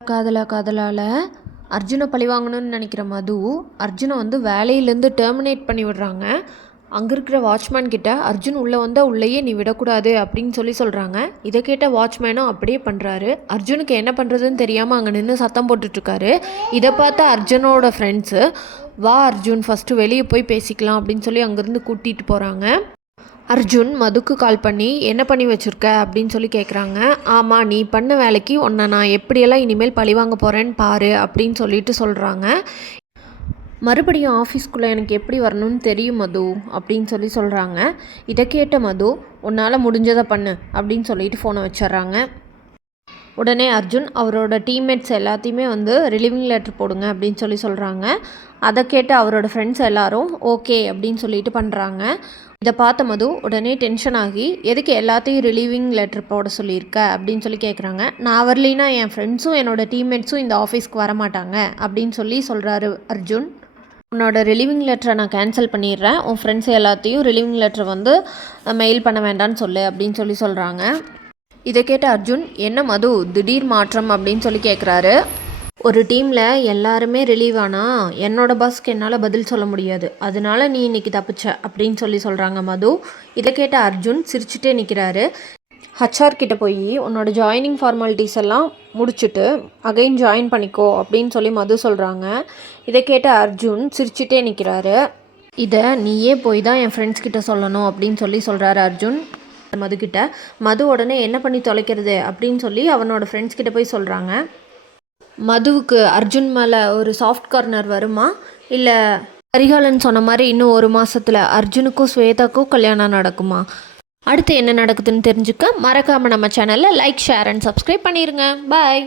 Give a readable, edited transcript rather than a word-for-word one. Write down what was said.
காதலால் அர்ஜுனை பழி வாங்கணும்னு நினைக்கிற மது அர்ஜுனை வந்து வேலையிலேருந்து டெர்மினேட் பண்ணி விடுறாங்க. அங்கே இருக்கிற வாட்ச்மேன் கிட்ட அர்ஜுன் உள்ளே வந்தால் உள்ளேயே நீ விடக்கூடாது அப்படின்னு சொல்கிறாங்க. இதை கேட்ட வாட்ச்மேனும் அப்படியே பண்ணுறாரு. அர்ஜுனுக்கு என்ன பண்ணுறதுன்னு தெரியாமல் அங்கே நின்று சத்தம் போட்டுட்ருக்காரு. இதை பார்த்த அர்ஜுனோட ஃப்ரெண்ட்ஸு வா அர்ஜுன் ஃபஸ்ட்டு வெளியே போய் பேசிக்கலாம் அப்படின்னு சொல்லி அங்கேருந்து கூட்டிகிட்டு போகிறாங்க. அர்ஜுன் மதுக்கு கால் பண்ணி என்ன பண்ணி வச்சுருக்க அப்படின்னு கேட்குறாங்க. ஆமாம், நீ பண்ண வேலைக்கு உன்னை நான் எப்படியெல்லாம் இனிமேல் பழி வாங்க போகிறேன்னு பாரு அப்படின்னு சொல்கிறாங்க. மறுபடியும் ஆஃபீஸ்க்குள்ளே எனக்கு எப்படி வரணும்னு தெரியும் மது அப்படின்னு சொல்கிறாங்க. இதை கேட்ட மது உன்னால் முடிஞ்சதை பண்ணு அப்படின்னு ஃபோனை வச்சிட்றாங்க. உடனே அர்ஜுன் அவரோட டீம்மேட்ஸ் எல்லாத்தையுமே வந்து ரிலீவிங் லெட்டர் போடுங்க அப்படின்னு சொல்கிறாங்க. அதை கேட்டு அவரோட ஃப்ரெண்ட்ஸ் எல்லாரும் ஓகே அப்படின்னு பண்ணுறாங்க. இதை பார்த்த மது உடனே டென்ஷன் ஆகி எதுக்கு எல்லாத்தையும் ரிலீவிங் லெட்டர் போட சொல்லியிருக்க அப்படின்னு கேட்குறாங்க. நான் வரலினா என் ஃப்ரெண்ட்ஸும் என்னோடய டீம்மேட்ஸும் இந்த ஆஃபீஸ்க்கு வரமாட்டாங்க அப்படின்னு சொல்கிறாரு அர்ஜுன். உன்னோட ரிலீவிங் லெட்டரை நான் கேன்சல் பண்ணிடுறேன், உன் ஃப்ரெண்ட்ஸ் எல்லாத்தையும் ரிலீவிங் லெட்டரை வந்து மெயில் பண்ண வேண்டான்னு சொல்லு அப்படின்னு சொல்கிறாங்க. இதை கேட்ட அர்ஜுன் என்ன மது திடீர் மாற்றம் அப்படின்னு கேட்குறாரு. ஒரு டீமில் எல்லாருமே ரிலீவ் ஆனால் என்னோடய பாஸ்க்கு என்னால் பதில் சொல்ல முடியாது, அதனால நீ இன்றைக்கி தப்பிச்ச அப்படின்னு சொல்கிறாங்க மது. இதை கேட்ட அர்ஜுன் சிரிச்சுட்டே நிற்கிறாரு. ஹச்ஆர் கிட்ட போய் உன்னோட ஜாயினிங் ஃபார்மாலிட்டிஸ் எல்லாம் முடிச்சுட்டு அகைன் ஜாயின் பண்ணிக்கோ அப்படின்னு மது சொல்கிறாங்க. இதை கேட்ட அர்ஜுன் சிரிச்சுட்டே நிற்கிறாரு. இதை நீயே போய் தான் என் ஃப்ரெண்ட்ஸ் கிட்ட சொல்லணும் அப்படின்னு சொல்கிறாரு அர்ஜுன் மதுக்கிட்ட. மது உடனே என்ன பண்ணி தொலைக்கிறது அப்படின்னு அவனோட ஃப்ரெண்ட்ஸ் கிட்ட போய் சொல்கிறாங்க. மதுவுக்கு அர்ஜுன் மேலே ஒரு சாஃப்ட் கார்னர் வருமா, இல்லை கரிகாலன் சொன்ன மாதிரி இன்னும் 1 மாதத்தில் அர்ஜுனுக்கும் ஸ்வேதாக்கும் கல்யாணம் நடக்குமா? அடுத்து என்ன நடக்குதுன்னு தெரிஞ்சுக்க மறக்காமல் நம்ம சேனலில் லைக், ஷேர் அண்ட் சப்ஸ்கிரைப் பண்ணிடுங்க. பாய்.